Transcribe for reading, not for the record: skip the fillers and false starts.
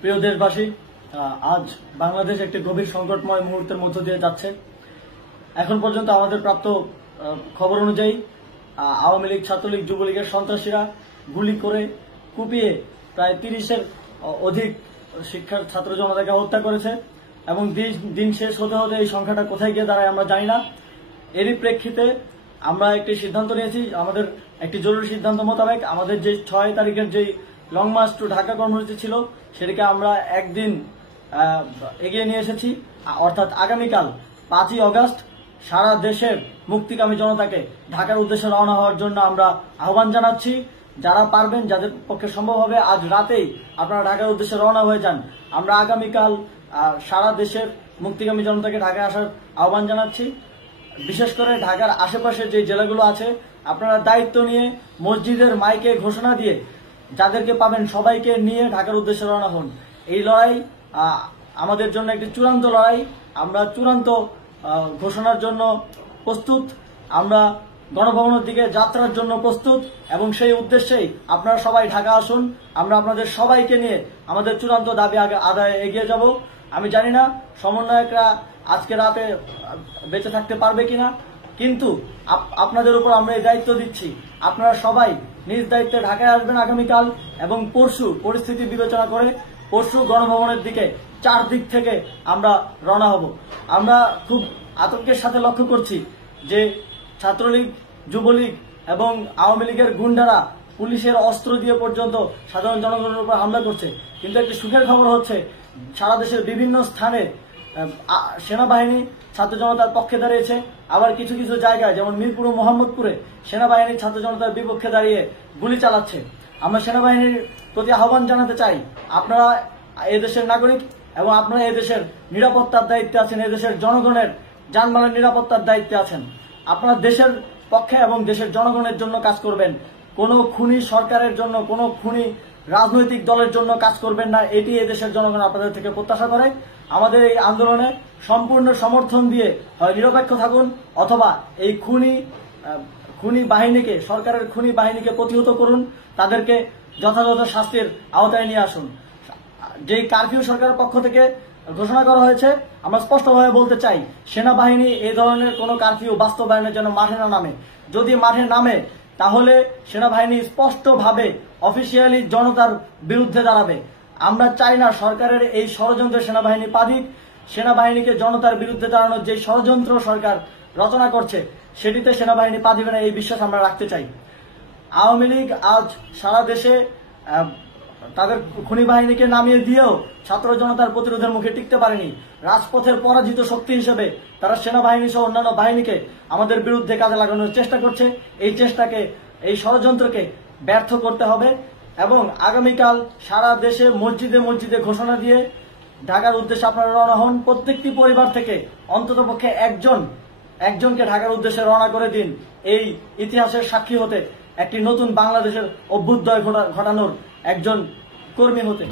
প্রিয় দেশবাসী, আজ বাংলাদেশ একটি গভীর সংকটময় মুহূর্তের মধ্য দিয়ে যাচ্ছে। এখন পর্যন্ত আমাদের প্রাপ্ত খবর অনুযায়ী আওয়ামী লীগ, ছাত্রলীগ, যুবলীগের সন্ত্রাসীরা গুলি করে কুপিয়ে প্রায় 30-এর অধিক শিক্ষার ছাত্র জনতাকে হত্যা করেছে এবং দিন শেষ হতে হতে এই সংখ্যাটা কোথায় গিয়ে দাঁড়ায় আমরা জানি না। এরই প্রেক্ষিতে আমরা একটি সিদ্ধান্ত নিয়েছি। আমাদের একটি জরুরি সিদ্ধান্ত মোতাবেক আমাদের যে 6 তারিখের যে লং মার্চ টু ঢাকা কর্মসূচি ছিল সেটিকে আমরা একদিন এগিয়ে নিয়ে এসেছি। অর্থাৎ আগামীকাল 5ই অগস্ট সারা দেশের মুক্তিকামী জনতাকে ঢাকার উদ্দেশ্যে রওনা হওয়ার জন্য আমরা আহ্বান জানাচ্ছি। যারা পারবেন, যাদের পক্ষে সম্ভব হবে, আজ রাতেই আপনারা ঢাকার উদ্দেশ্যে রওনা হয়ে যান। আমরা আগামীকাল সারা দেশের মুক্তিকামী জনতাকে ঢাকায় আসার আহ্বান জানাচ্ছি। বিশেষ করে ঢাকার আশেপাশের যে জেলাগুলো আছে, আপনারা দায়িত্ব নিয়ে মসজিদের মাইকে ঘোষণা দিয়ে যাদেরকে পাবেন সবাইকে নিয়ে ঢাকার উদ্দেশ্যে রওনা হন। এই লড়াই আমাদের জন্য একটি চূড়ান্ত লড়াই। আমরা চূড়ান্ত ঘোষণার জন্য প্রস্তুত। আমরা গণভবনের দিকে যাত্রার জন্য প্রস্তুত এবং সেই উদ্দেশ্যেই আপনারা সবাই ঢাকা আসুন। আমরা আপনাদের সবাইকে নিয়ে আমাদের চূড়ান্ত দাবি আদায়ে এগিয়ে যাব। আমি জানি না সমন্বয়করা আজকে রাতে বেঁচে থাকতে পারবে কিনা, কিন্তু আপনাদের উপর আমরা এই দায়িত্ব দিচ্ছি। আপনারা সবাই নিজ দায়িত্বে ঢাকায় আসবেন আগামীকাল এবং পরশু পরিস্থিতি বিবেচনা করে পরশু গণভবনের দিকে 4 দিক থেকে আমরা রওনা হব। আমরা খুব আতঙ্কের সাথে লক্ষ্য করছি যে ছাত্রলীগ, যুবলীগ এবং আওয়ামী লীগের গুন্ডারা পুলিশের অস্ত্র দিয়ে পর্যন্ত সাধারণ জনগণের উপর হামলা করছে। কিন্তু একটি সুখের খবর হচ্ছে, সারা দেশের বিভিন্ন স্থানে সেনাবাহিনী ছাত্র জনতার পক্ষে দাঁড়িয়েছে। আবার কিছু কিছু জায়গায় যেমন মিরপুর ও মোহাম্মদপুরে সেনাবাহিনী ছাত্র জনতার বিপক্ষে দাঁড়িয়ে গুলি চালাচ্ছে। আমরা সেনাবাহিনীর প্রতি আহ্বান জানাতে চাই, আপনারা এদেশের নাগরিক এবং আপনারা এদেশের নিরাপত্তার দায়িত্বে আছেন, এদেশের জনগণের যানবাহনের নিরাপত্তার দায়িত্বে আছেন। আপনারা দেশের পক্ষে এবং দেশের জনগণের জন্য কাজ করবেন। কোনো খুনি সরকারের জন্য, কোনো খুনি রাজনৈতিক দলের জন্য কাজ করবেন না। এটি এদেশের জনগণ আপনাদের থেকে প্রত্যাশা করে। আমাদের এই আন্দোলনে সম্পূর্ণ সমর্থন দিয়ে হয় নিরপেক্ষ থাকুন, অথবা এই খুনি বাহিনীকে, সরকারের খুনি বাহিনীকে প্রতিহত করুন, তাদেরকে যথাযথ শাস্তির আওতায় নিয়ে আসুন। যেই কারফিউ সরকারের পক্ষ থেকে ঘোষণা করা হয়েছে, আমরা স্পষ্টভাবে বলতে চাই, সেনাবাহিনী এই ধরনের কোনো কারফিউ বাস্তবায়নের জন্য মাঠে না নামে। যদি মাঠে নামে তাহলে সেনাবাহিনী স্পষ্টভাবে অফিসিয়ালি জনতার বিরুদ্ধে দাঁড়াবে। আমরা চাই না সরকারের এই ষড়যন্ত্রে সেনাবাহিনী পা দিক। সেনাবাহিনীকে জনতার বিরুদ্ধে দাঁড়ানোর যে ষড়যন্ত্র সরকার রচনা করছে সেটিতে সেনাবাহিনী পা দিবে না, এই বিশ্বাস আমরা রাখতে চাই। আওয়ামী লীগ আজ সারা দেশে তাদের খুনি বাহিনীকে নামিয়ে দিয়েও ছাত্র জনতার প্রতিরোধের মুখে টিকতে পারেনি। রাজপথের পরাজিত শক্তি হিসেবে তারা সেনাবাহিনী সহ অন্যান্য বাহিনীকে আমাদের বিরুদ্ধে কাজে লাগানোর চেষ্টা করছে। এই চেষ্টাকে, এই ষড়যন্ত্রকে ব্যর্থ করতে হবে এবং আগামীকাল সারা দেশে মসজিদে মসজিদে ঘোষণা দিয়ে ঢাকার উদ্দেশ্যে আপনারা রওনা হন। প্রত্যেকটি পরিবার থেকে অন্ততপক্ষে একজনকে ঢাকার উদ্দেশ্যে রওনা করে দিন, এই ইতিহাসের সাক্ষী হতে, একটি নতুন বাংলাদেশের অভ্যুদয় ঘটানোর একজন কর্মী হতে।